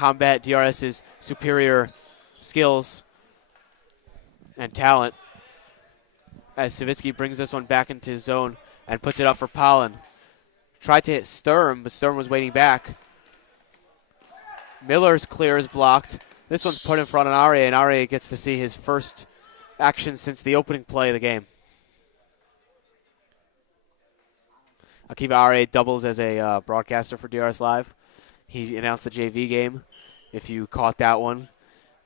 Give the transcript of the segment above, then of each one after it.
combat DRS's superior skills and talent. As Savitsky brings this one back into his zone and puts it up for Pollen. Tried to hit Sturm, but Sturm was waiting back. Miller's clear is blocked. This one's put in front of Aria, and Aria gets to see his first action since the opening play of the game. Akiva Aria doubles as a broadcaster for DRS Live. He announced the JV game, if you caught that one.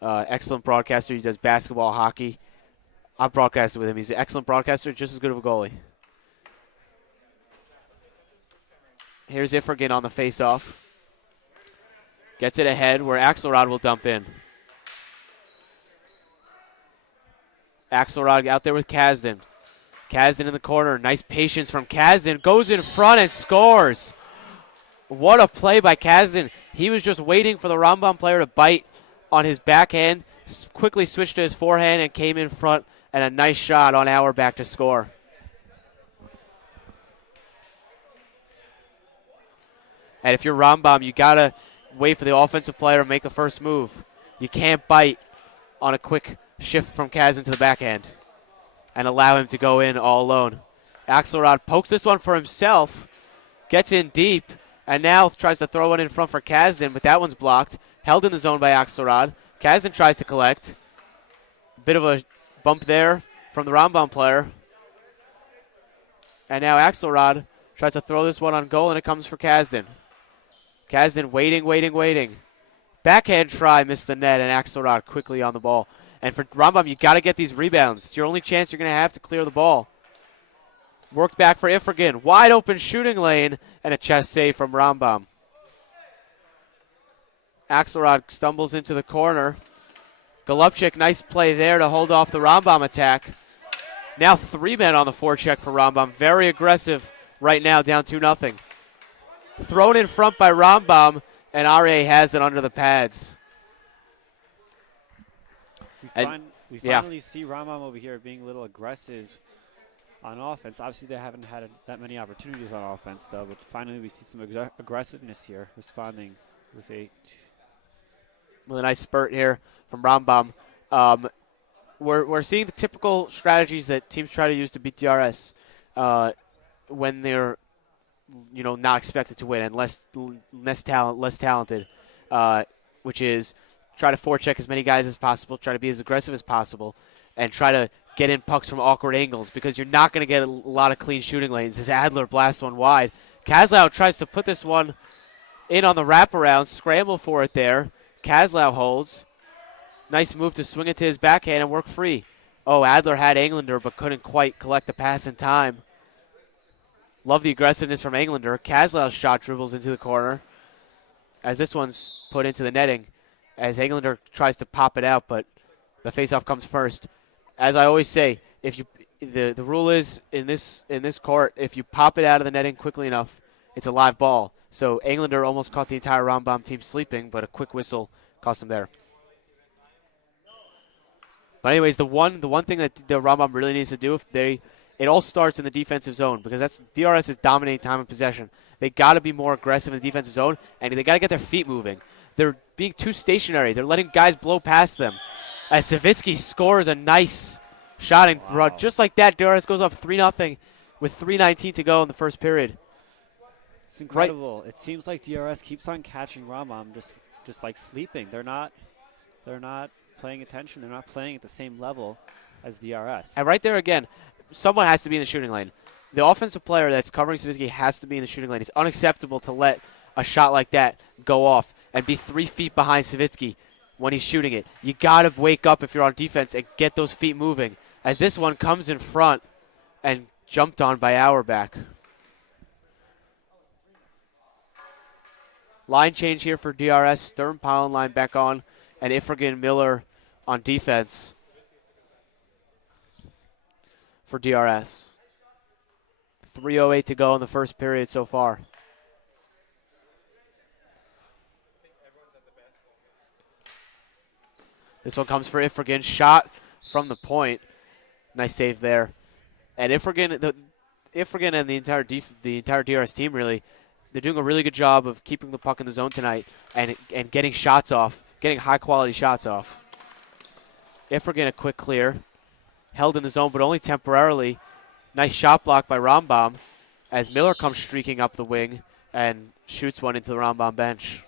Excellent broadcaster. He does basketball, hockey. I've broadcasted with him. He's an excellent broadcaster, just as good of a goalie. Here's Ifrigan on the face-off. Gets it ahead where Axelrod will dump in. Axelrod out there with Kazdan. Kazdan in the corner. Nice patience from Kazdan. Goes in front and scores. What a play by Kazdan. He was just waiting for the Rambam player to bite on his backhand. Quickly switched to his forehand and came in front. And a nice shot on Auerbach to score. And if you're Rambam, you got to wait for the offensive player to make the first move. You can't bite on a quick shift from Kazdan to the backhand and allow him to go in all alone. Axelrod pokes this one for himself, gets in deep, and now tries to throw one in front for Kazdan, but that one's blocked. Held in the zone by Axelrod. Kazdan tries to collect. Bit of a bump there from the Rambam player. And now Axelrod tries to throw this one on goal, and it comes for Kazdan. Kazdan waiting. Backhand try, missed the net, and Axelrod quickly on the ball. And for Rambam, you got to get these rebounds. It's your only chance you're going to have to clear the ball. Worked back for Ifrigan. Wide open shooting lane, and a chest save from Rambam. Axelrod stumbles into the corner. Golubchik, nice play there to hold off the Rambam attack. Now 3 men on the forecheck for Rambam. Very aggressive right now, down 2-0. Thrown in front by Rambam, and Aria has it under the pads. We finally see Rambam over here being a little aggressive on offense. Obviously, they haven't had that many opportunities on offense, though, but finally we see some aggressiveness here, responding with a nice spurt here from Rambam. We're seeing the typical strategies that teams try to use to beat DRS when they're not expected to win and less talented, which is try to forecheck as many guys as possible, try to be as aggressive as possible, and try to get in pucks from awkward angles because you're not going to get a lot of clean shooting lanes as Adler blasts one wide. Kazlau tries to put this one in on the wraparound, scramble for it there. Kazlau holds. Nice move to swing it to his backhand and work free. Oh, Adler had Englander but couldn't quite collect the pass in time. Love the aggressiveness from Englander. Kazlau's shot dribbles into the corner as this one's put into the netting as Englander tries to pop it out, but the faceoff comes first. As I always say, if you the rule is in this court, if you pop it out of the netting quickly enough, it's a live ball. So Englander almost caught the entire Rambam team sleeping, but a quick whistle cost him there. But anyways, the one thing that the Rambam really needs to do, it all starts in the defensive zone because that's DRS is dominating time of possession. They got to be more aggressive in the defensive zone, and they got to get their feet moving. They're being too stationary. They're letting guys blow past them. As Savitsky scores a nice shot, and just like that, DRS goes up 3-0 with 3:19 to go in the first period. It's incredible. Right. It seems like DRS keeps on catching Rambam just like sleeping. They're not paying attention. They're not playing at the same level as DRS. And right there again, someone has to be in the shooting lane. The offensive player that's covering Savitsky has to be in the shooting lane. It's unacceptable to let a shot like that go off and be 3 feet behind Savitsky when he's shooting it. You got to wake up if you're on defense and get those feet moving. As this one comes in front and jumped on by Auerbach. Line change here for DRS. Sturm Pollen line back on, and Ifrigan Miller on defense for DRS. 3:08 to go in the first period so far. This one comes for Ifrigan. Shot from the point. Nice save there. And Ifrigan and the entire DRS team really They're doing a really good job of keeping the puck in the zone tonight and getting shots off, getting high-quality shots off. Ifrigan, a quick clear. Held in the zone, but only temporarily. Nice shot block by Rambam as Miller comes streaking up the wing and shoots one into the Rambam bench.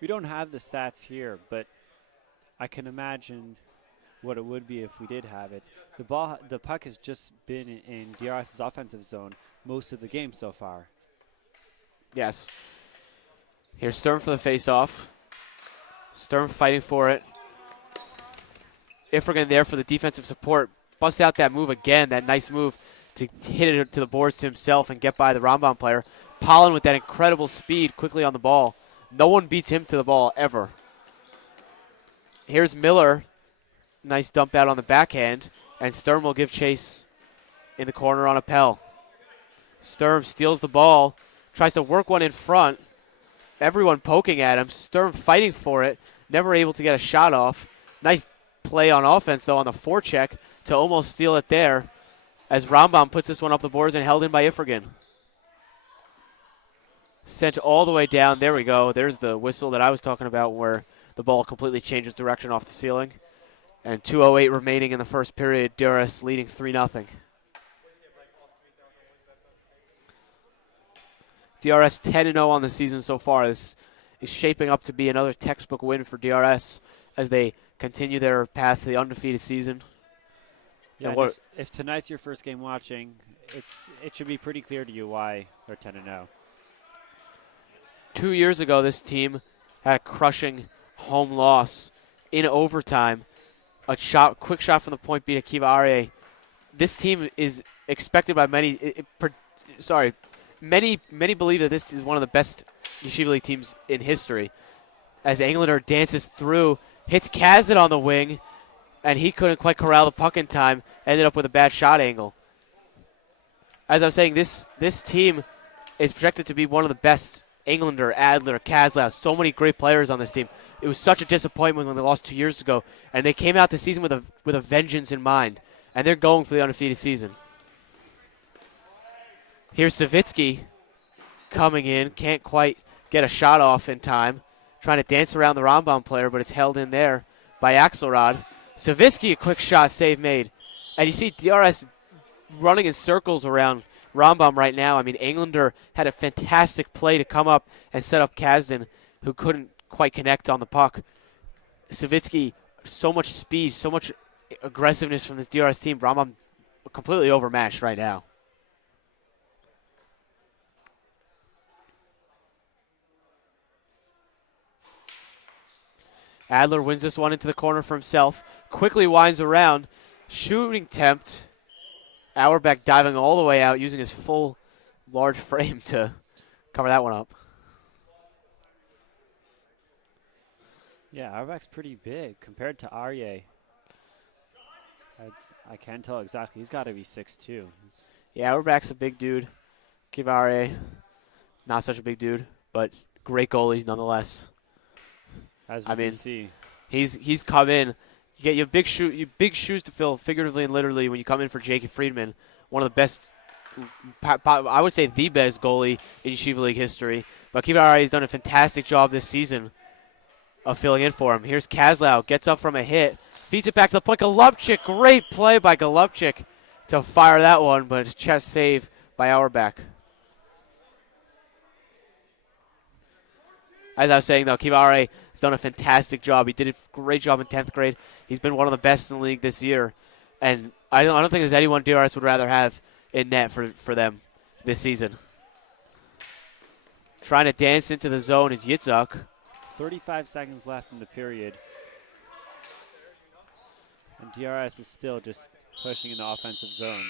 We don't have the stats here, but I can imagine what it would be if we did have it. The puck has just been in DRS's offensive zone most of the game so far. Yes. Here's Sturm for the face-off. Sturm fighting for it. Ifrigan there for the defensive support. Busts out that move again, that nice move to hit it to the boards to himself and get by the Rambam player. Pollen with that incredible speed quickly on the ball. No one beats him to the ball ever. Here's Miller. Nice dump out on the backhand. And Sturm will give chase in the corner on a Pell. Sturm steals the ball. Tries to work one in front. Everyone poking at him. Sturm fighting for it. Never able to get a shot off. Nice play on offense, though, on the forecheck to almost steal it there as Rambam puts this one up the boards and held in by Ifrigan. Sent all the way down. There we go. There's the whistle that I was talking about where the ball completely changes direction off the ceiling. And 2:08 remaining in the first period. DRS leading 3-0. DRS 10-0 on the season so far. This is shaping up to be another textbook win for DRS as they continue their path to the undefeated season. Yeah, if tonight's your first game watching, it should be pretty clear to you why they're 10-0. 2 years ago, this team had a crushing home loss in overtime. A quick shot from the point beat Akiva Aryeh. This team is expected by many. Many believe that this is one of the best Yeshiva League teams in history. As Englander dances through, hits Kazan on the wing, and he couldn't quite corral the puck in time. Ended up with a bad shot angle. As I was saying, this team is projected to be one of the best. Englander, Adler, Kazlau, so many great players on this team. It was such a disappointment when they lost 2 years ago, and they came out this season with a vengeance in mind, and they're going for the undefeated season. Here's Savitsky coming in, can't quite get a shot off in time, trying to dance around the Rambam player, but it's held in there by Axelrod. Savitsky, a quick shot, save made, and you see DRS running in circles around Rambam right now. I mean, Englander had a fantastic play to come up and set up Kazdan, who couldn't quite connect on the puck. Savitsky, so much speed, so much aggressiveness from this DRS team. Rambam completely overmatched right now. Adler wins this one into the corner for himself. Quickly winds around. Shooting attempt. Auerbach diving all the way out, using his full large frame to cover that one up. Yeah, Auerbach's pretty big compared to Aryeh. I can't tell exactly. He's got to be 6'2". Yeah, Auerbach's a big dude. Give Aryeh, not such a big dude, but great goalie nonetheless. As we can see. He's come in. You have big shoes to fill, figuratively and literally, when you come in for Jacob Friedman, one of the best, I would say the best goalie in Yeshiva League history. But Akiva Aryeh has done a fantastic job this season of filling in for him. Here's Kazlau, gets up from a hit, feeds it back to the point. Golubchik, great play by Golubchik to fire that one, but it's chest save by Auerbach. As I was saying, though, Akiva Aryeh has done a fantastic job. He did a great job in 10th grade. He's been one of the best in the league this year. And I don't think there's anyone DRS would rather have in net for them this season. Trying to dance into the zone is Yitzhak. 35 seconds left in the period. And DRS is still just pushing in the offensive zone.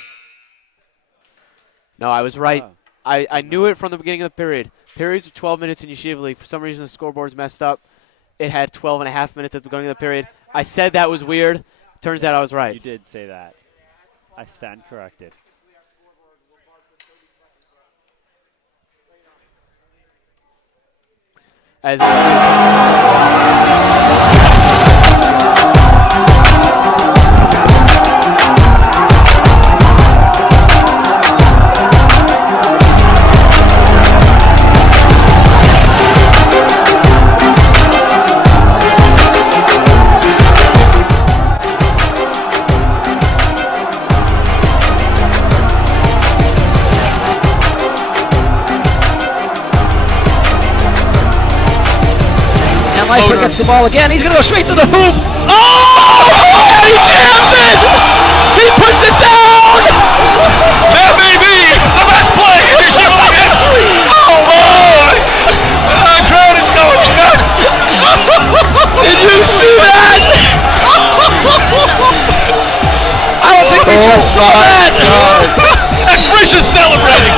No, I was right. I knew it from the beginning of the period. Periods of 12 minutes in Yeshiva League. For some reason, the scoreboard's messed up. It had 12 and a half minutes at the beginning of the period. I said that was weird. Turns out I was right. You did say that. I stand corrected. Leifer gets the ball again. He's going to go straight to the hoop. Oh! And he jams it! He puts it down! That may be the best play in Yeshiva history! Oh boy! The crowd is going nuts! Did you see that? I don't think we just saw that! And Frisch is celebrating!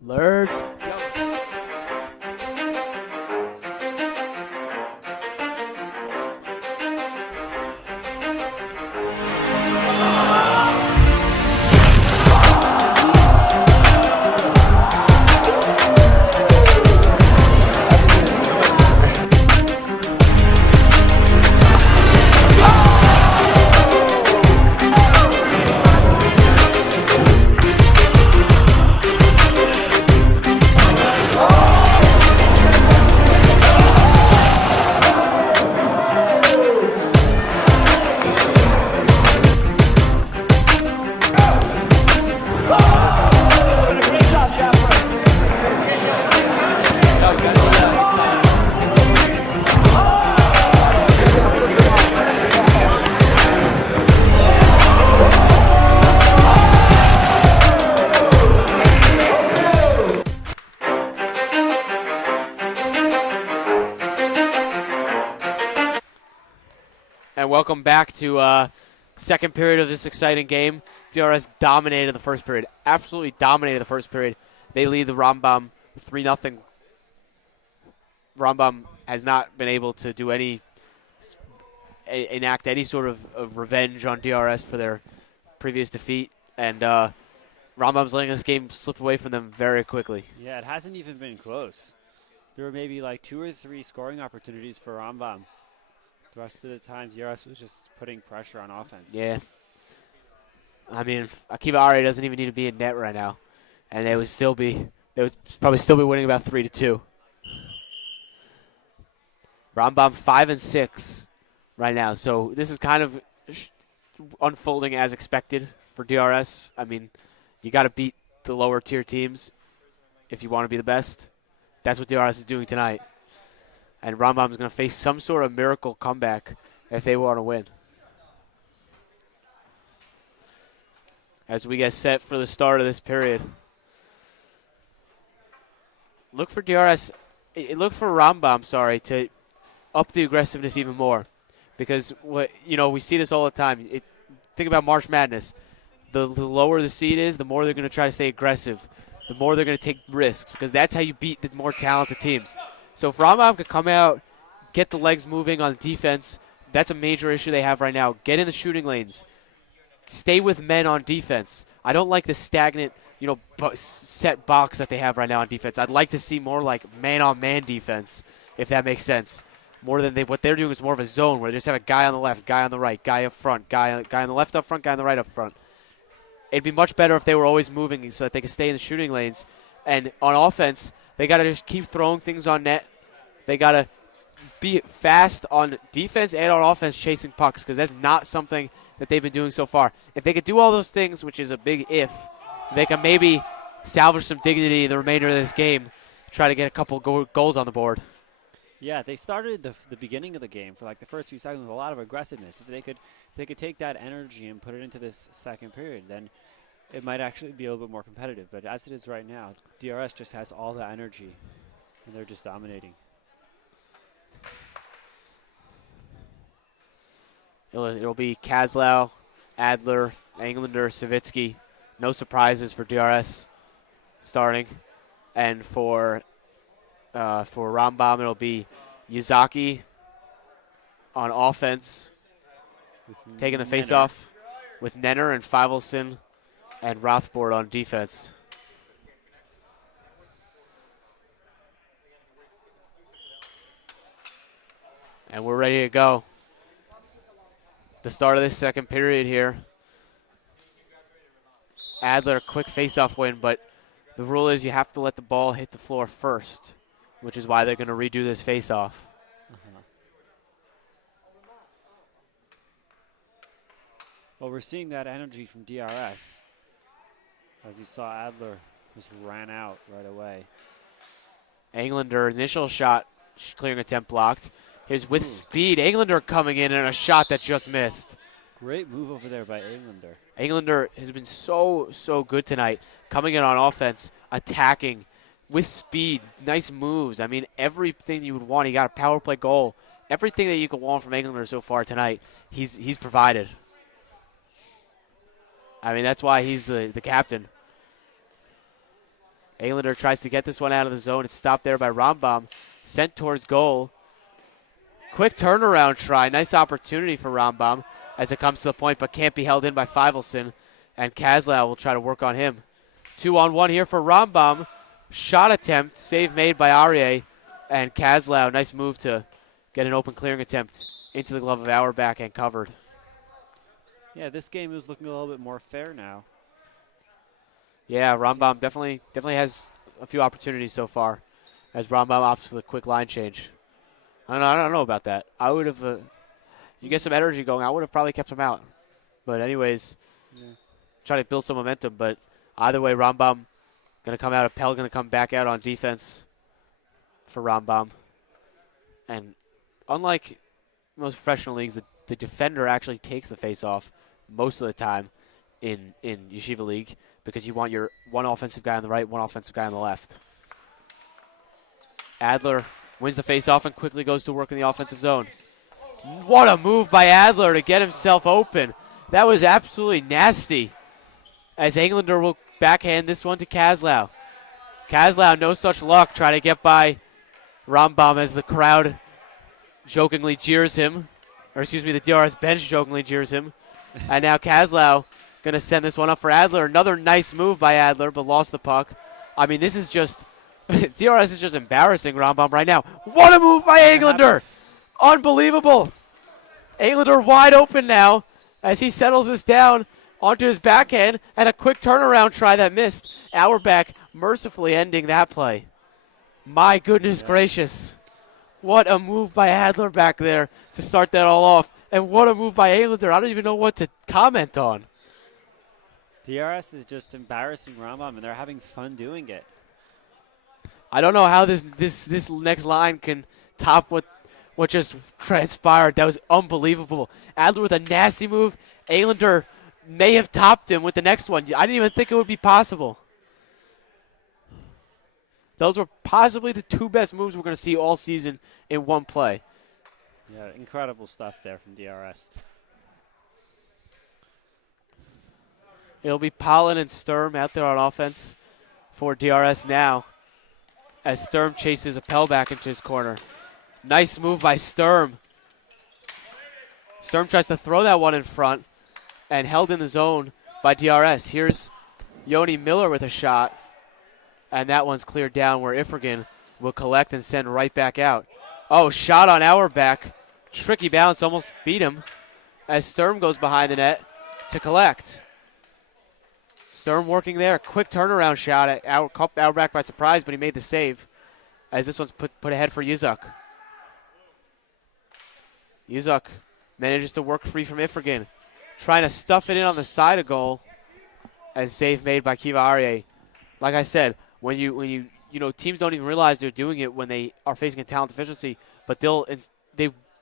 Lurch. And welcome back to second period of this exciting game. DRS dominated the first period. Absolutely dominated the first period. They lead the Rambam 3-0. Rambam has not been able to do enact any sort of revenge on DRS for their previous defeat. And Rambam's letting this game slip away from them very quickly. Yeah, it hasn't even been close. There were maybe like 2 or 3 scoring opportunities for Rambam. The rest of the time, DRS was just putting pressure on offense. Yeah. I mean, Akiva Ari doesn't even need to be in net right now. And they would probably still be winning about 3-2. Rambam 5-6 right now. So this is kind of unfolding as expected for DRS. I mean, you got to beat the lower tier teams if you want to be the best. That's what DRS is doing tonight. And Rambam is going to face some sort of miracle comeback if they want to win. As we get set for the start of this period. Look for look for Rambam, to up the aggressiveness even more. Because we see this all the time. think about March Madness. The lower the seed is, the more they're going to try to stay aggressive, the more they're going to take risks, because that's how you beat the more talented teams. So if Rambam could come out, get the legs moving on defense, that's a major issue they have right now. Get in the shooting lanes. Stay with men on defense. I don't like the stagnant, set box that they have right now on defense. I'd like to see more like man-on-man defense, if that makes sense. More than what they're doing is more of a zone where they just have a guy on the left, guy on the right, guy up front, guy on the left up front, guy on the right up front. It'd be much better if they were always moving so that they could stay in the shooting lanes. And on offense, they got to just keep throwing things on net. They got to be fast on defense and on offense chasing pucks, because that's not something that they've been doing so far. If they could do all those things, which is a big if, they can maybe salvage some dignity in the remainder of this game, try to get a couple goals on the board. Yeah, they started the beginning of the game for like the first few seconds with a lot of aggressiveness. If they could take that energy and put it into this second period, then it might actually be a little bit more competitive. But as it is right now, DRS just has all the energy, and they're just dominating. It'll be Kazlau, Adler, Englander, Savitsky. No surprises for DRS starting. And for Rambam, it'll be Yazaki on offense, taking the face-off, with Nenner and Fivelson and Rothbard on defense. And we're ready to go. The start of this second period here. Adler, quick face-off win, but the rule is you have to let the ball hit the floor first, which is why they're going to redo this face-off. Well, we're seeing that energy from DRS. As you saw, Adler just ran out right away. Englander, initial shot, clearing attempt blocked. Here's with speed, Englander coming in and a shot that just missed. Great move over there by Englander. Englander has been so good tonight, coming in on offense, attacking with speed, nice moves. I mean, everything you would want. He got a power play goal. Everything that you could want from Englander so far tonight, he's provided. I mean, that's why he's the captain. Englander tries to get this one out of the zone. It's stopped there by Rambam. Sent towards goal. Quick turnaround try. Nice opportunity for Rambam as it comes to the point, but can't be held in by Fivelson. And Kazlau will try to work on him. 2-on-1 here for Rambam. Shot attempt. Save made by Aryeh. And Kazlau, nice move to get an open clearing attempt into the glove of Auerbach and covered. Yeah, this game is looking a little bit more fair now. Yeah, Rambam definitely has a few opportunities so far, as Rambam opts for the quick line change. I don't know about that. I would have, you get some energy going, I would have probably kept him out. But anyways, try to build some momentum. But either way, Rambam going to come out. Appel going to come back out on defense for Rambam. And unlike most professional leagues, the defender actually takes the face-off most of the time in Yeshiva League, because you want your one offensive guy on the right, one offensive guy on the left. Adler wins the face-off and quickly goes to work in the offensive zone. What a move by Adler to get himself open. That was absolutely nasty, as Englander will backhand this one to Kazlau. Kazlau, no such luck, trying to get by Rambam as the crowd jokingly jeers him. Or excuse me, the DRS bench jokingly jeers him. And now Kazlau going to send this one up for Adler. Another nice move by Adler, but lost the puck. I mean, this is just, DRS is just embarrassing Rambam right now. What a move by Englander! Unbelievable! Englander wide open now as he settles this down onto his backhand, and a quick turnaround try that missed. Auerbach mercifully ending that play. My goodness gracious. What a move by Adler back there to start that all off. And what a move by Englander. I don't even know what to comment on. DRS is just embarrassing Rambam, and they're having fun doing it. I don't know how this next line can top what just transpired. That was unbelievable. Adler with a nasty move. Englander may have topped him with the next one. I didn't even think it would be possible. Those were possibly the two best moves we're going to see all season in one play. Yeah, incredible stuff there from DRS. It'll be Pollen and Sturm out there on offense for DRS now as Sturm chases Appel back into his corner. Nice move by Sturm. Sturm tries to throw that one in front and held in the zone by DRS. Here's Yoni Miller with a shot, and that one's cleared down where Ifrigan will collect and send right back out. Oh, shot on Auerbach. Tricky bounce, almost beat him as Sturm goes behind the net to collect. Sturm working there. Quick turnaround shot at caught Auerbach by surprise, but he made the save as this one's put ahead for Yuzak. Yuzak manages to work free from Ifrigan, trying to stuff it in on the side of goal, and save made by Kiva Aryeh. Like I said, when you teams don't even realize they're doing it when they are facing a talent deficiency, but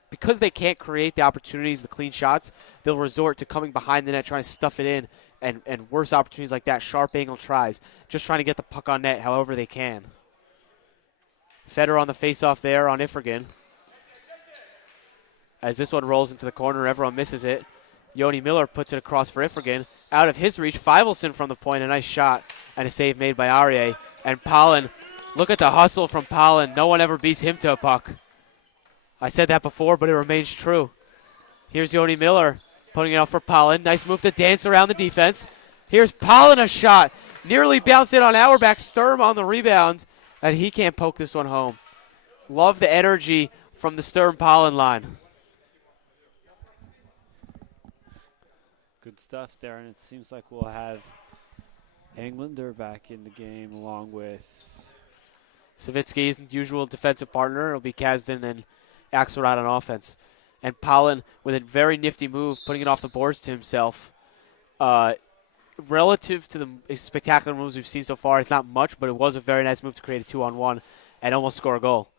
because they can't create the opportunities, the clean shots, they'll resort to coming behind the net, trying to stuff it in, and worse opportunities like that, sharp angle tries, just trying to get the puck on net however they can. Federer on the face-off there on Ifrigan. As this one rolls into the corner, everyone misses it. Yoni Miller puts it across for Ifrigan. Out of his reach, Feivelson from the point, a nice shot, and a save made by Aryeh. And Pollen, look at the hustle from Pollen. No one ever beats him to a puck. I said that before, but it remains true. Here's Yoni Miller putting it out for Pollen. Nice move to dance around the defense. Here's Pollen, a shot. Nearly bounced it on Auerbach. Sturm on the rebound, and he can't poke this one home. Love the energy from the Sturm-Pollen line. Good stuff there, and it seems like we'll have Englander back in the game along with Savitsky's usual defensive partner. It'll be Kasdan and Axelrod on offense. And Pollen with a very nifty move, putting it off the boards to himself. Relative to the spectacular moves we've seen so far, it's not much, but it was a very nice move to create a 2-on-1 and almost score a goal.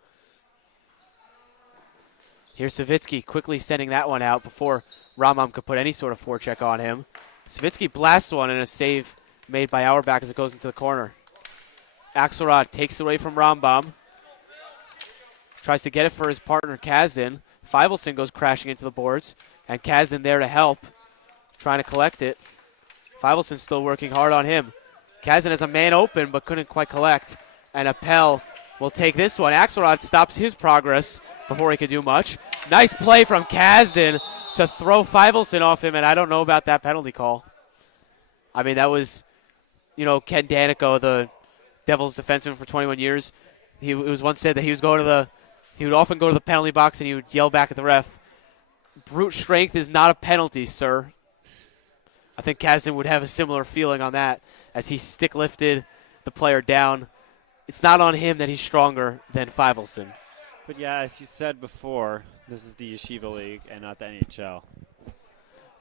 Here's Savitsky quickly sending that one out before Rambam could put any sort of forecheck on him. Savitsky blasts one and a save made by Auerbach as it goes into the corner. Axelrod takes away from Rambam. Tries to get it for his partner Kasdan. Feivelson goes crashing into the boards, and Kasdan there to help, trying to collect it. Feivelson still working hard on him. Kasdan has a man open but couldn't quite collect, and Appel will take this one. Axelrod stops his progress before he could do much. Nice play from Kasdan to throw Feivelson off him, and I don't know about that penalty call. I mean, that was, Ken Danico, the Devils defenseman for 21 years. It was once said that he would often go to the penalty box and he would yell back at the ref, "Brute strength is not a penalty, sir." I think Kasdan would have a similar feeling on that as he stick lifted the player down. It's not on him that he's stronger than Feivelson. But yeah, as you said before, this is the Yeshiva League and not the NHL.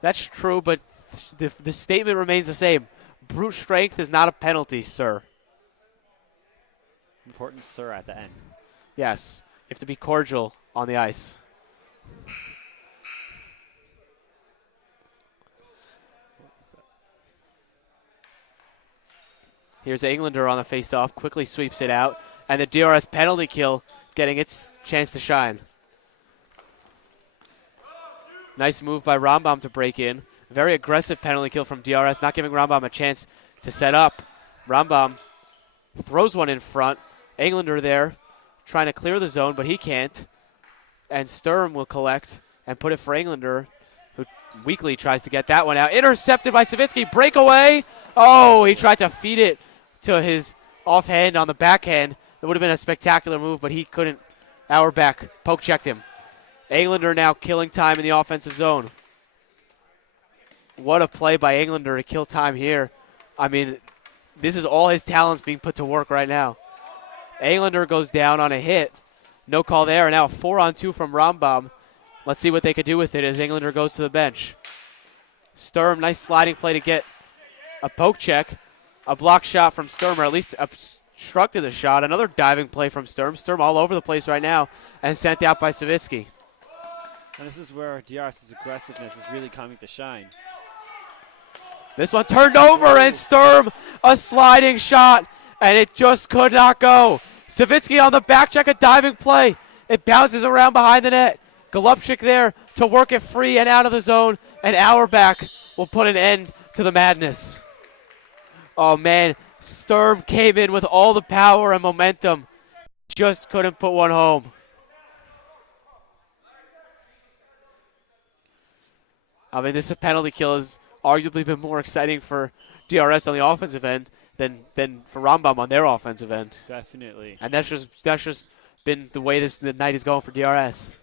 That's true, but the statement remains the same. Brute strength is not a penalty, sir. Important sir at the end. Yes, you have to be cordial on the ice. Here's Englander on the face-off, quickly sweeps it out, and the DRS penalty kill getting its chance to shine. Nice move by Rambam to break in. Very aggressive penalty kill from DRS, not giving Rambam a chance to set up. Rambam throws one in front. Englander there trying to clear the zone, but he can't. And Sturm will collect and put it for Englander, who weakly tries to get that one out. Intercepted by Savitsky. Breakaway. Oh, he tried to feed it to his offhand on the backhand. It would have been a spectacular move, but he couldn't. Auerbach poke checked him. Englander now killing time in the offensive zone. What a play by Englander to kill time here. I mean, this is all his talents being put to work right now. Englander goes down on a hit. No call there. And now a 4-on-2 from Rambam. Let's see what they could do with it as Englander goes to the bench. Sturm, nice sliding play to get a poke check. A block shot from Sturm, or at least obstructed the shot. Another diving play from Sturm. Sturm all over the place right now and sent out by Savitsky. And this is where DRS's aggressiveness is really coming to shine. This one turned over, and Sturm, a sliding shot, and it just could not go. Savitsky on the back check, a diving play. It bounces around behind the net. Golubchik there to work it free and out of the zone, and Auerbach will put an end to the madness. Oh, man. Sturm came in with all the power and momentum. Just couldn't put one home. I mean, this penalty kill has arguably been more exciting for DRS on the offensive end than for Rambam on their offensive end. Definitely. And that's just been the way the night is going for DRS.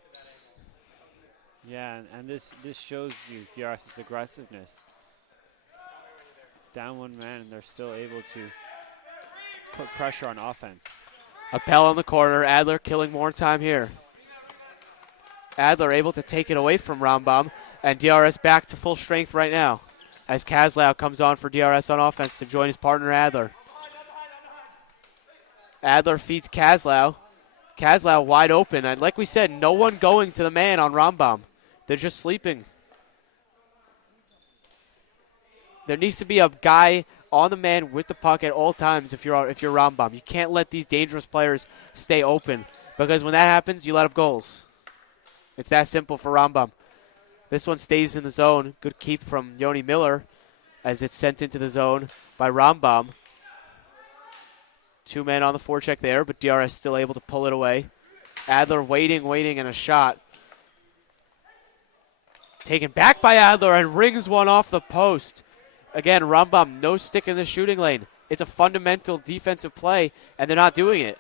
Yeah, and this shows you DRS's aggressiveness. Down one man, and they're still able to put pressure on offense. Appel on the corner. Adler killing more time here. Adler able to take it away from Rambam, and DRS back to full strength right now as Kazlau comes on for DRS on offense to join his partner Adler. Adler feeds Kazlau. Kazlau wide open, and like we said, no one going to the man on Rambam. They're just sleeping. There needs to be a guy on the man with the puck at all times if you're Rambam. You can't let these dangerous players stay open, because when that happens, you let up goals. It's that simple for Rambam. This one stays in the zone. Good keep from Yoni Miller as it's sent into the zone by Rambam. 2 men on the forecheck there, but DRS still able to pull it away. Adler waiting, and a shot. Taken back by Adler and rings one off the post. Again, Rambam, no stick in the shooting lane. It's a fundamental defensive play, and they're not doing it.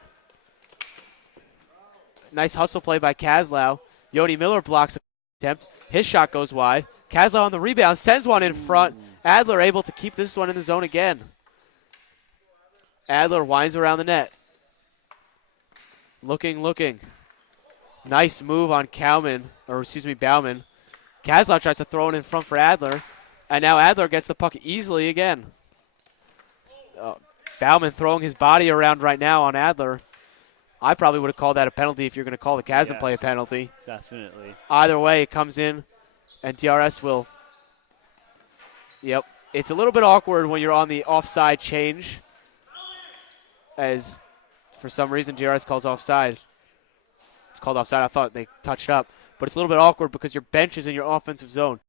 Nice hustle play by Kazlau. Yoni Miller blocks the attempt. His shot goes wide. Kazlau on the rebound, sends one in front. Adler able to keep this one in the zone again. Adler winds around the net. Looking. Nice move on Bauman. Kazlau tries to throw it in front for Adler. And now Adler gets the puck easily again. Bauman throwing his body around right now on Adler. I probably would have called that a penalty if you're going to call the Kazan play a penalty. Definitely. Either way, it comes in, and DRS will. Yep. It's a little bit awkward when you're on the offside change, as for some reason DRS calls offside. It's called offside. I thought they touched up. But it's a little bit awkward because your bench is in your offensive zone.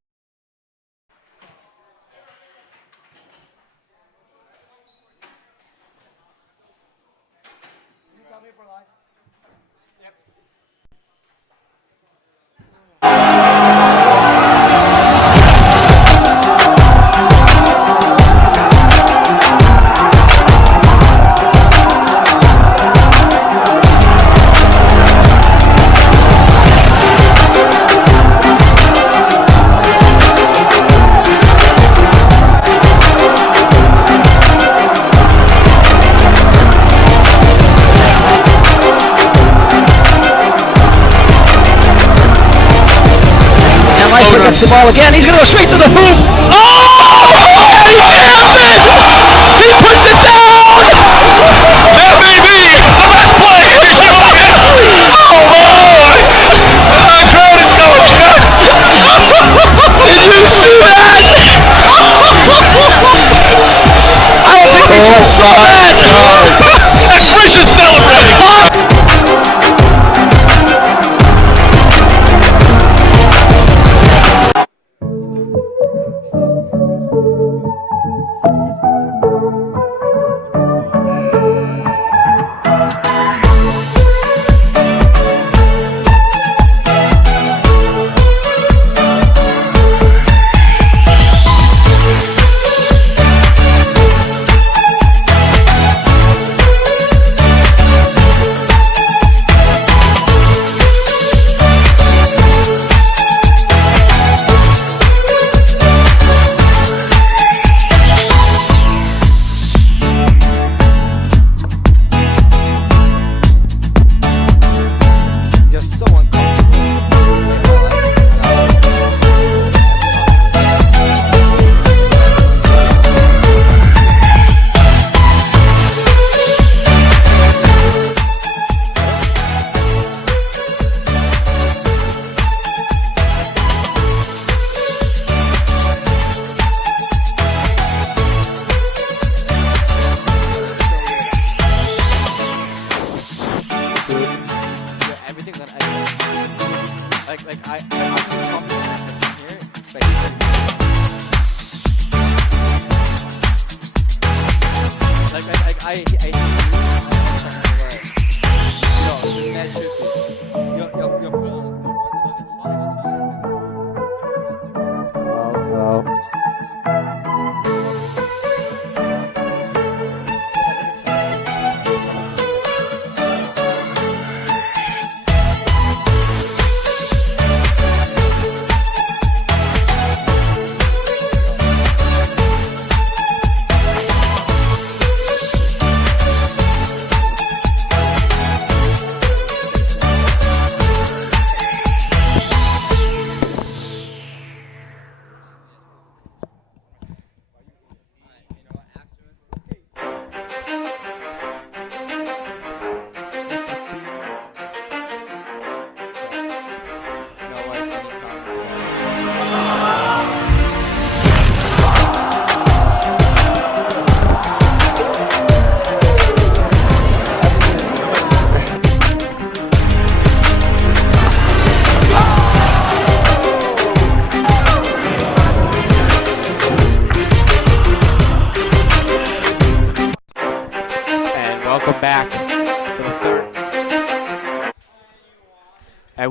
Gets the ball again. He's going to go straight to the hoop. Oh! And he jams it! He puts it down! That may be the best play in history. Oh boy! The crowd is going nuts. Did you see that? I don't think we just saw that. And Frisch is celebrating.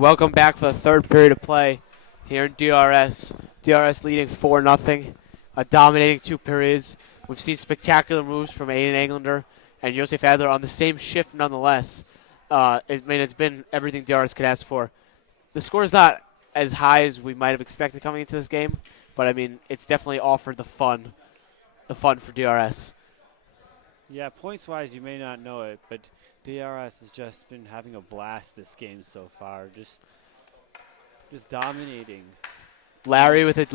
welcome back for the third period of play here in DRS. DRS leading 4-0, dominating 2 periods. We've seen spectacular moves from Aiden Englander and Josef Adler on the same shift nonetheless. It's been everything DRS could ask for. The score is not as high as we might have expected coming into this game, but I mean, it's definitely offered the fun for DRS. Yeah, points-wise, you may not know it, but DRS has just been having a blast this game so far, just dominating. Larry with a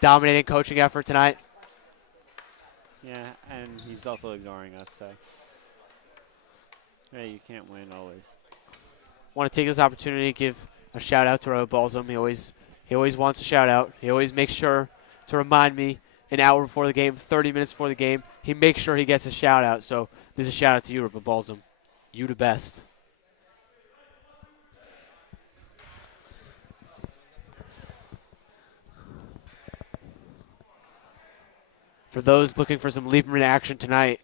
dominating coaching effort tonight. Yeah, and he's also ignoring us, so hey, you can't win always. Want to take this opportunity to give a shout out to Roy Balsam. He always wants a shout out. He always makes sure to remind me an hour before the game, 30 minutes before the game. He makes sure he gets a shout out. So this is a shout out to you, Roy Balsam. You the best. For those looking for some Lieberman action tonight,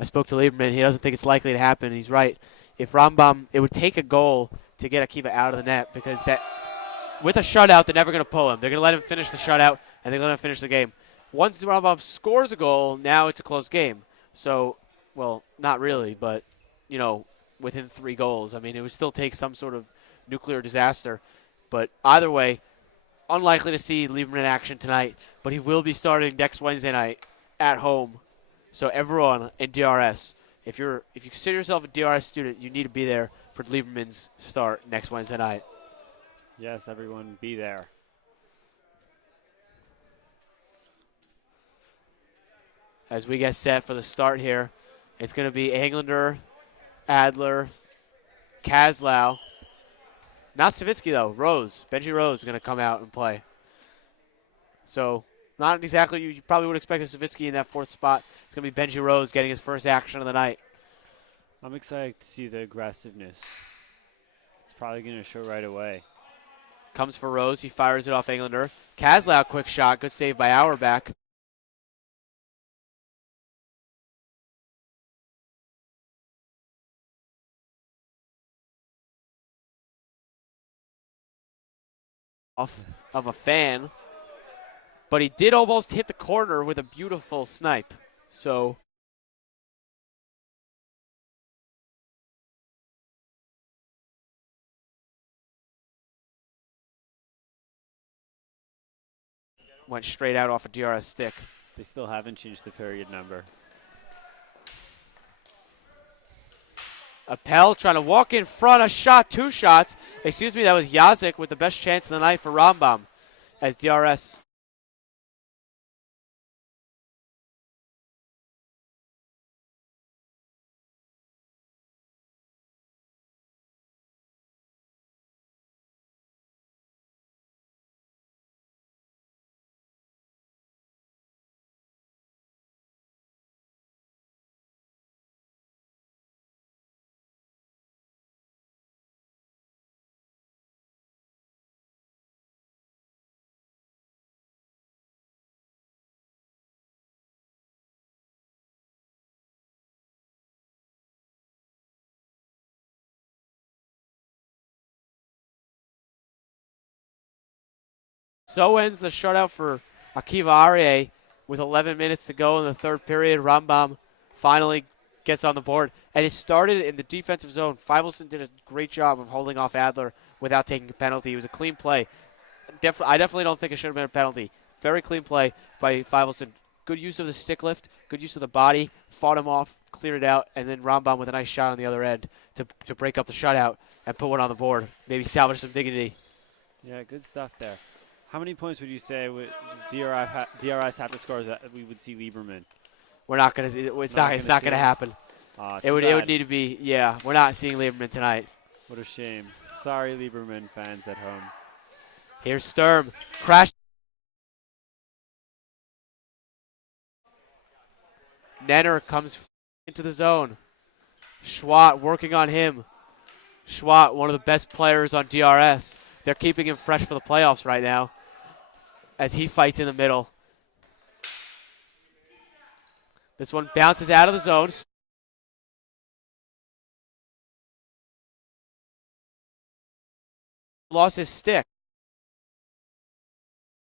I spoke to Lieberman. He doesn't think it's likely to happen. He's right. If Rambam, it would take a goal to get Akiva out of the net because that, with a shutout, they're never going to pull him. They're going to let him finish the shutout, and they're going to finish the game. Once Rambam scores a goal, now it's a close game. So, well, not really, but, within 3 goals. I mean, it would still take some sort of nuclear disaster. But either way, unlikely to see Lieberman in action tonight, but he will be starting next Wednesday night at home. So everyone in DRS, if you consider yourself a DRS student, you need to be there for Lieberman's start next Wednesday night. Yes, everyone be there. As we get set for the start here, it's going to be Englander, Adler, Kaslau. Not Savitsky, though. Rose. Benji Rose is going to come out and play. So not exactly, you probably would expect a Savitsky in that 4th spot. It's going to be Benji Rose getting his first action of the night. I'm excited to see the aggressiveness. It's probably going to show right away. Comes for Rose. He fires it off Englander. Kaslau, quick shot. Good save by Auerbach. Off of a fan, but he did almost hit the corner with a beautiful snipe. So went straight out off a DRS stick. They still haven't changed the period number. Appel trying to walk in front, a shot, 2 shots. Excuse me, that was Yazik with the best chance of the night for Rambam as DRS. So ends the shutout for Akiva Arye with 11 minutes to go in the 3rd period. Rambam finally gets on the board. And it started in the defensive zone. Feivelson did a great job of holding off Adler without taking a penalty. It was a clean play. I definitely don't think it should have been a penalty. Very clean play by Feivelson. Good use of the stick lift, good use of the body, fought him off, cleared it out, and then Rambam with a nice shot on the other end to break up the shutout and put one on the board. Maybe salvage some dignity. Yeah, good stuff there. How many points would you say would DRS have to score that we would see Lieberman? We're not going to. It's not going to happen. It would need to be. Yeah, we're not seeing Lieberman tonight. What a shame. Sorry, Lieberman fans at home. Here's Sturm. Crash. Nenner comes into the zone. Schwat working on him. Schwat, one of the best players on DRS. They're keeping him fresh for the playoffs right now as he fights in the middle. This one bounces out of the zone. lost his stick.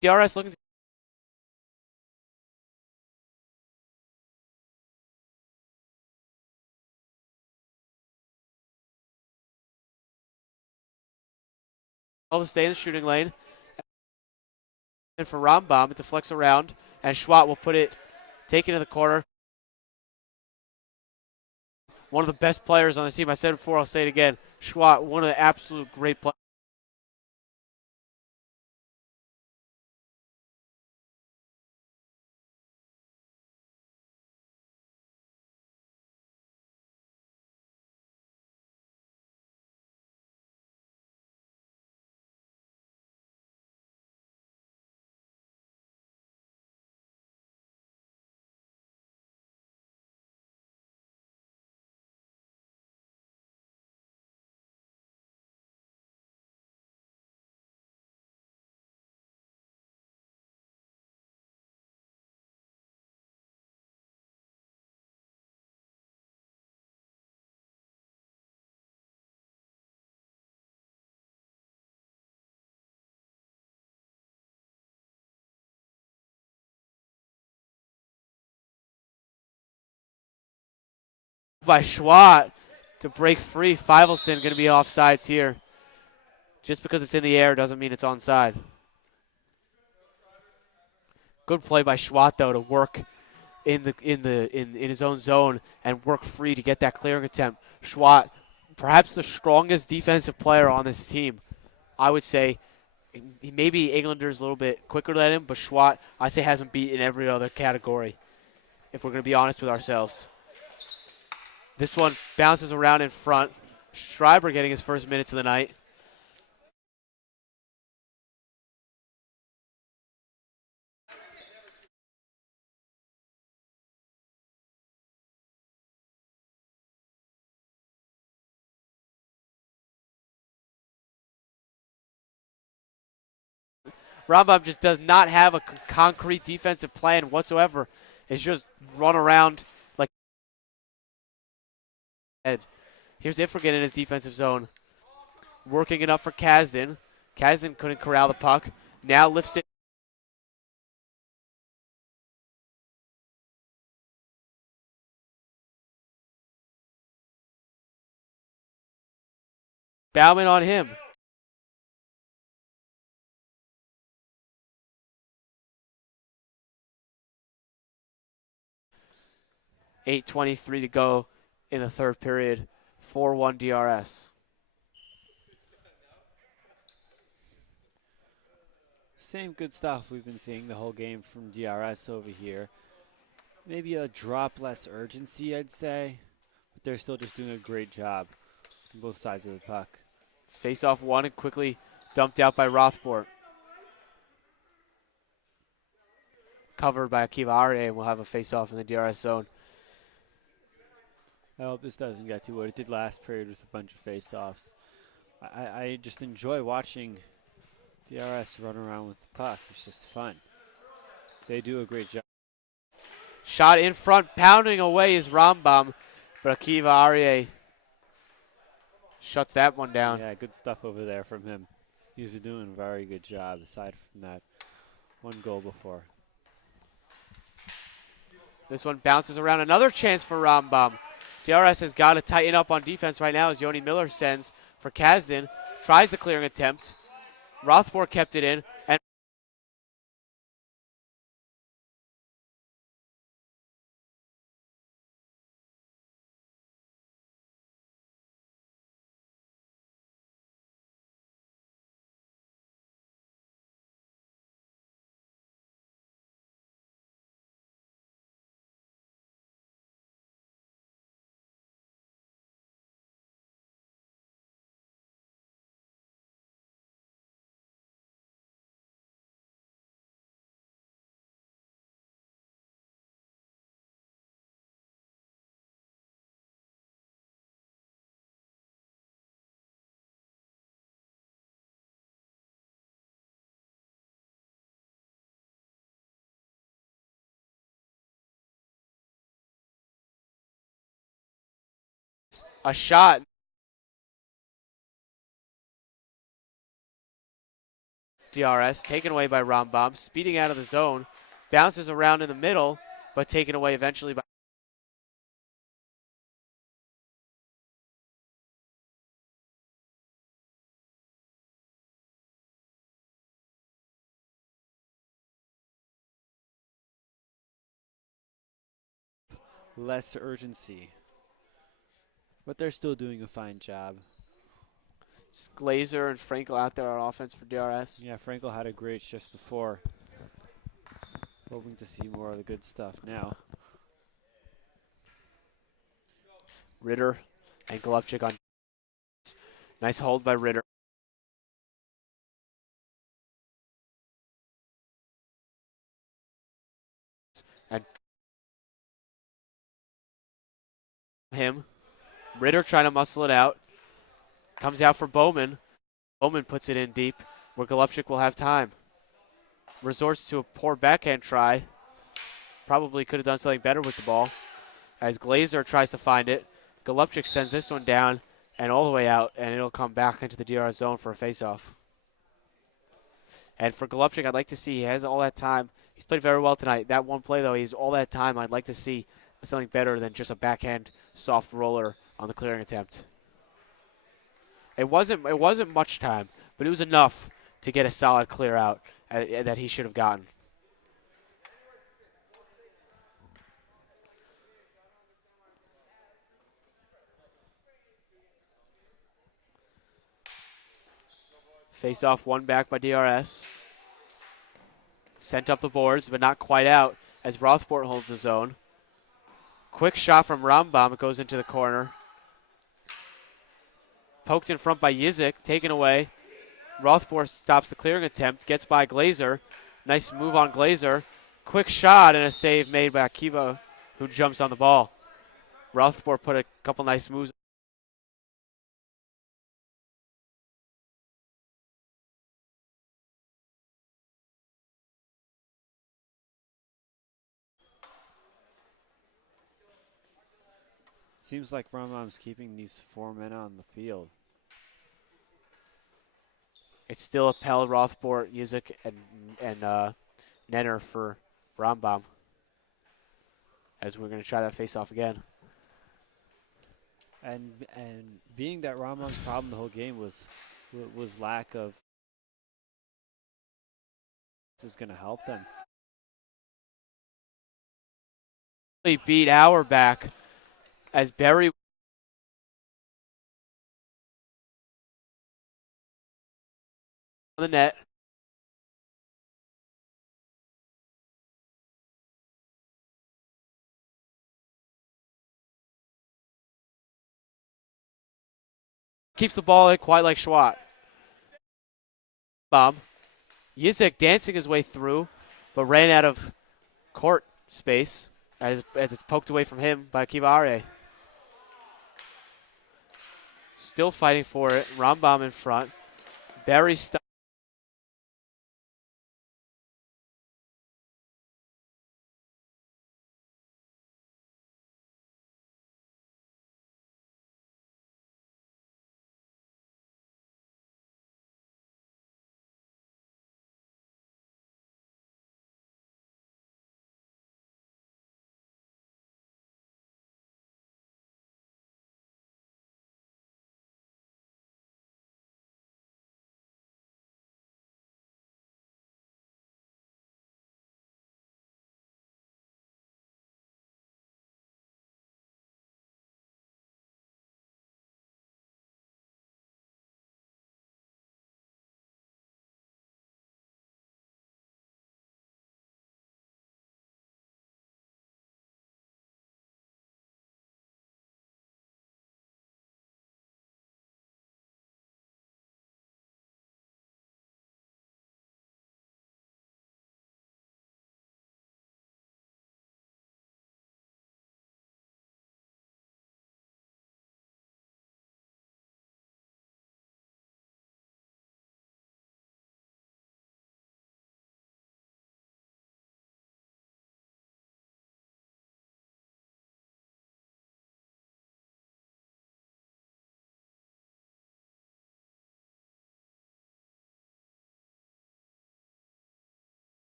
DRS looking to stay in the shooting lane. And for Rambam, it deflects around, and Schwat will put it, take it to the corner. One of the best players on the team. I said it before, I'll say it again. Schwat, one of the absolute great players. By Schwat to break free. Fivelson going to be offsides here. Just because it's in the air doesn't mean it's onside. Good play by Schwat though to work in his own zone and work free to get that clearing attempt. Schwat, perhaps the strongest defensive player on this team, I would say. Maybe Englander's a little bit quicker than him, but Schwat, I say, hasn't beat in every other category, if we're going to be honest with ourselves. This one bounces around in front. Schreiber getting his first minutes of the night. Rambam just does not have a concrete defensive plan whatsoever. It's just run around like head. Here's Ifrigan in his defensive zone. Working it up for Kazdan. Kazdan couldn't corral the puck. Now lifts it. Bauman on him. 8:23 to go in the third period. 4-1 DRS. Same good stuff we've been seeing the whole game from DRS over here. Maybe a drop less urgency, I'd say, but they're still just doing a great job on both sides of the puck. Face off one and quickly dumped out by Rothbort. Covered by Akiva Arye, and we'll have a face off in the DRS zone. I hope this doesn't get to what it did last period with a bunch of face-offs. I just enjoy watching DRS run around with the puck. It's just fun. They do a great job. Shot in front, pounding away is Rambam, but Akiva Arye shuts that one down. Yeah, good stuff over there from him. He's been doing a very good job aside from that one goal before. This one bounces around. Another chance for Rambam. DRS has got to tighten up on defense right now as Yoni Miller sends for Kazdan. Tries the clearing attempt. Rothbort kept it in. And a shot. DRS, taken away by Rambam, speeding out of the zone, bounces around in the middle, but taken away eventually by less urgency. But they're still doing a fine job. Glazer and Frankel out there on offense for DRS. Yeah, Frankel had a great shift before. Hoping to see more of the good stuff now. Ritter and Golubchik on. Nice hold by Ritter. And him. Ritter trying to muscle it out. Comes out for Bowman. Bowman puts it in deep where Golubchik will have time. Resorts to a poor backhand try. Probably could have done something better with the ball. As Glazer tries to find it. Golubchik sends this one down and all the way out, and it'll come back into the DRS zone for a faceoff. And for Golubchik, I'd like to see he has all that time. He's played very well tonight. That one play, though, he's all that time. I'd like to see something better than just a backhand soft roller on the clearing attempt. It wasn't much time, but it was enough to get a solid clear out that he should have gotten. Face off, one back by DRS. Sent up the boards, but not quite out as Rothport holds the zone. Quick shot from Rambam. It goes into the corner. Poked in front by Yizik, taken away. Rothport stops the clearing attempt, gets by Glazer. Nice move on Glazer. Quick shot and a save made by Akiva, who jumps on the ball. Rothport put a couple nice moves. Seems like Rambam's keeping these 4 men on the field. It's still Appel, Rothport, Yizik, and Nenner for Rambam. As we're going to try that face-off again. And being that Rambam's problem the whole game was lack of. This is going to help them. They beat Auerbach as Berry on the net. Keeps the ball in quite like Schwat. Bomb. Yizik dancing his way through, but ran out of court space as it's poked away from him by Akiva Arye. Still fighting for it. Rambam in front. Berry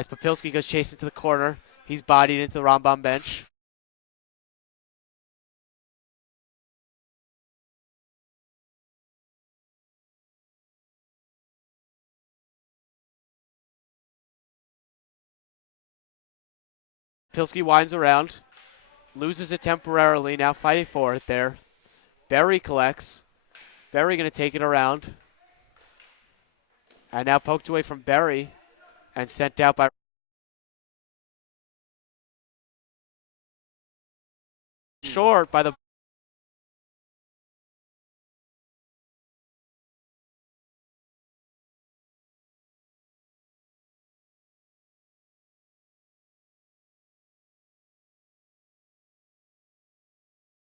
as Popilski goes chasing to the corner. He's bodied into the Rambam bench. Popilski winds around, loses it temporarily, now fighting for it there. Berry collects. Berry going to take it around. And now poked away from Berry and sent out by short by the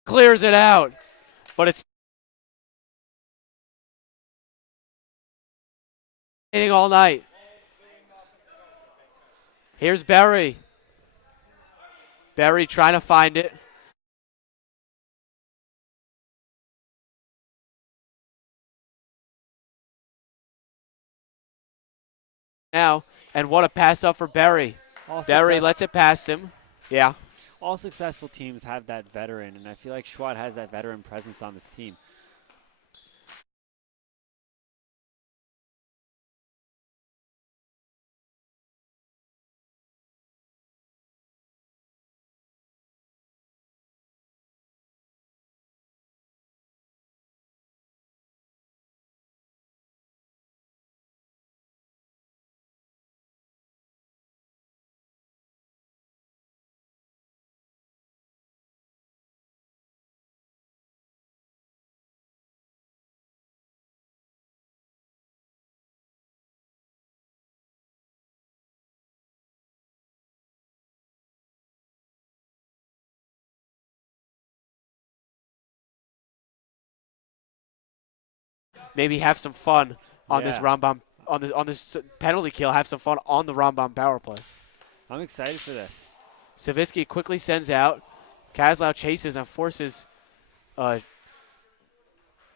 clears it out, but it's hitting all night. Here's Berry. Berry trying to find it. Now, and what a pass up for Berry. Berry lets it past him. Yeah. All successful teams have that veteran, and I feel like Schwad has that veteran presence on this team. Maybe have some fun on this Yeah. Rambam on this penalty kill. Have some fun on the Rambam power play. I'm excited for this. Savitsky quickly sends out. Kazlau chases and forces a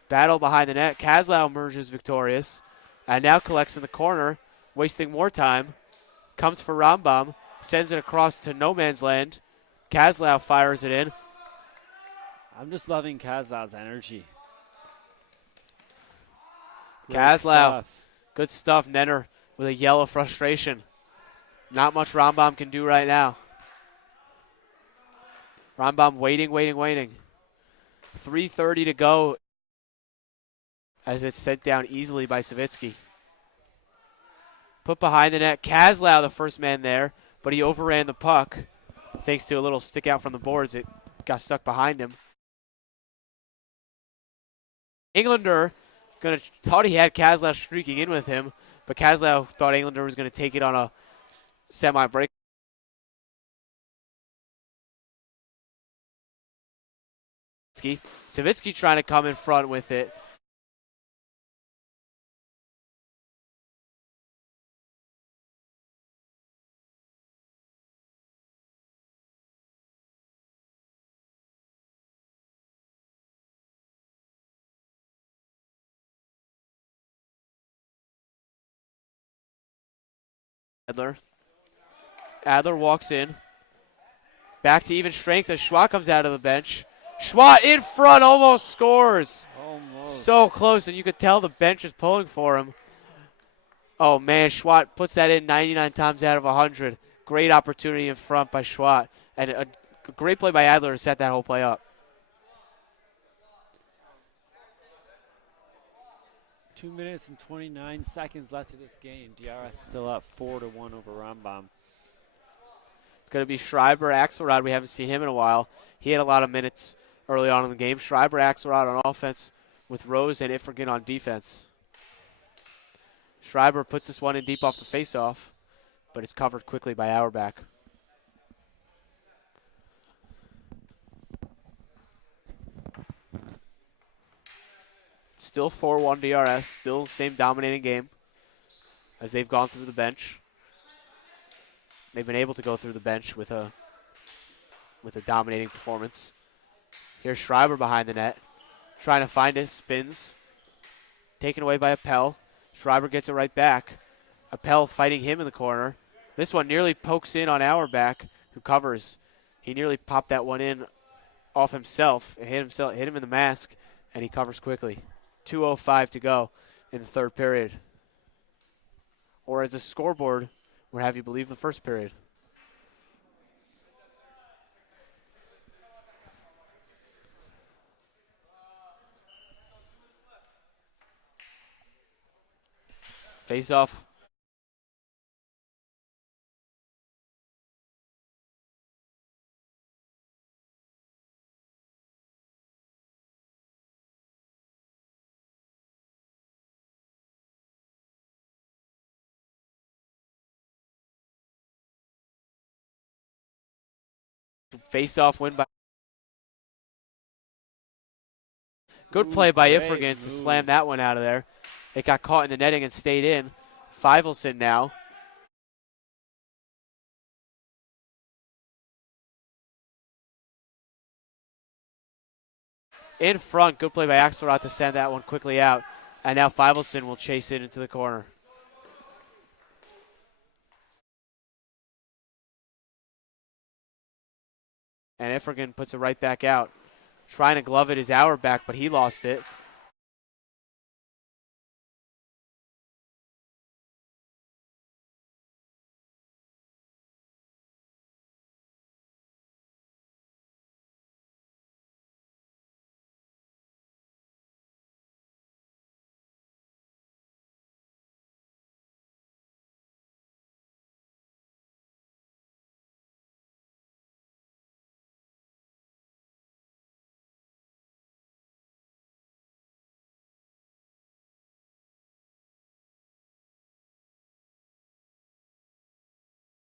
battle behind the net. Kazlau emerges victorious and now collects in the corner, wasting more time. Comes for Rambam, sends it across to no man's land. Kazlau fires it in. I'm just loving Kazlau's energy. Great Kazlau, stuff. good stuff. Nenner with a yell of frustration. Not much Rambam can do right now. Rambam waiting. 3:30 to go as it's sent down easily by Savitsky. Put behind the net. Kazlau, the first man there, but he overran the puck. Thanks to a little stick out from the boards, it got stuck behind him. Englander thought he had Kazlau streaking in with him, but Kazlau thought Englander was going to take it on a semi-break. Savitsky trying to come in front with it. Adler walks in. Back to even strength as Schwat comes out of the bench. Schwat in front, almost scores. Almost. So close, and you could tell the bench is pulling for him. Oh, man, Schwat puts that in 99 times out of 100. Great opportunity in front by Schwat. And a great play by Adler to set that whole play up. 2 minutes and 29 seconds left of this game. DRS still up 4-1 over Rambam. It's going to be Schreiber, Axelrod. We haven't seen him in a while. He had a lot of minutes early on in the game. Schreiber, Axelrod on offense with Rose and Ifrigan on defense. Schreiber puts this one in deep off the faceoff, but it's covered quickly by Auerbach. Still 4-1 DRS, still the same dominating game as they've gone through the bench. They've been able to go through the bench with a dominating performance. Here's Schreiber behind the net, trying to find it, spins. Taken away by Appel. Schreiber gets it right back. Appel fighting him in the corner. This one nearly pokes in on Auerbach, who covers. He nearly popped that one in off himself. It hit him in the mask, and he covers quickly. 2:05 to go in the third period. Or as the scoreboard would have you believe, the first period. Face off. Face off win by. Good play by Ifrigan to slam that one out of there. It got caught in the netting and stayed in. Fivelson now. In front, good play by Axelrod to send that one quickly out. And now Fivelson will chase it into the corner. And Ifrigan puts it right back out. Trying to glove it is Auerbach, but he lost it.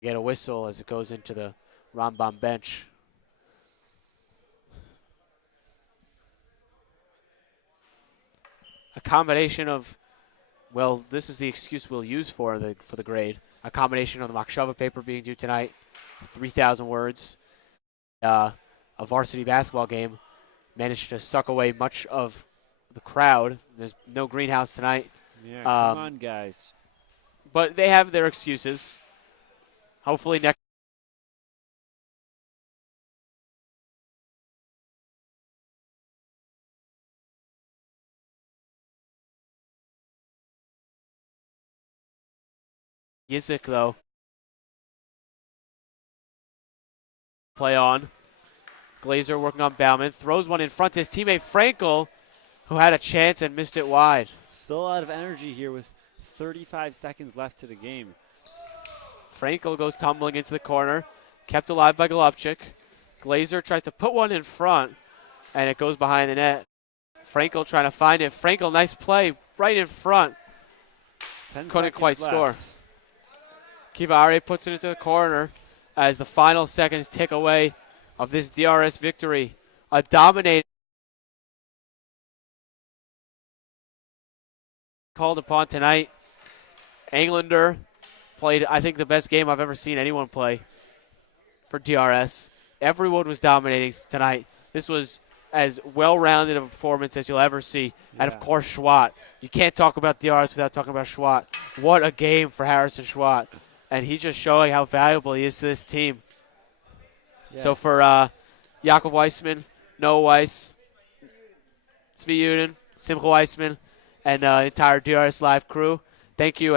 Get a whistle as it goes into the Rambam bench. A combination of, well, this is the excuse we'll use for the grade. A combination of the Machshava paper being due tonight, 3,000 words. A varsity basketball game managed to suck away much of the crowd. There's no greenhouse tonight. Yeah, come on, guys. But they have their excuses. Hopefully next. Yizik, though. Play on. Glazer working on Bauman. Throws one in front to his teammate Frankel, who had a chance and missed it wide. Still a lot of energy here with 35 seconds left to the game. Frankel goes tumbling into the corner. Kept alive by Golubchik. Glazer tries to put one in front, and it goes behind the net. Frankel trying to find it. Frankel, nice play right in front. Couldn't quite score. Kivare puts it into the corner as the final seconds tick away of this DRS victory. A dominating called upon tonight. Englander played, I think, the best game I've ever seen anyone play for DRS. Everyone was dominating tonight. This was as well-rounded a performance as you'll ever see. Yeah. And, of course, Schwat. You can't talk about DRS without talking about Schwat. What a game for Harrison Schwat. And he's just showing how valuable he is to this team. Yeah. So for Jakob Weissman, Noah Weiss, Zvi Uden, Simcha Weissman, and entire DRS Live crew, thank you.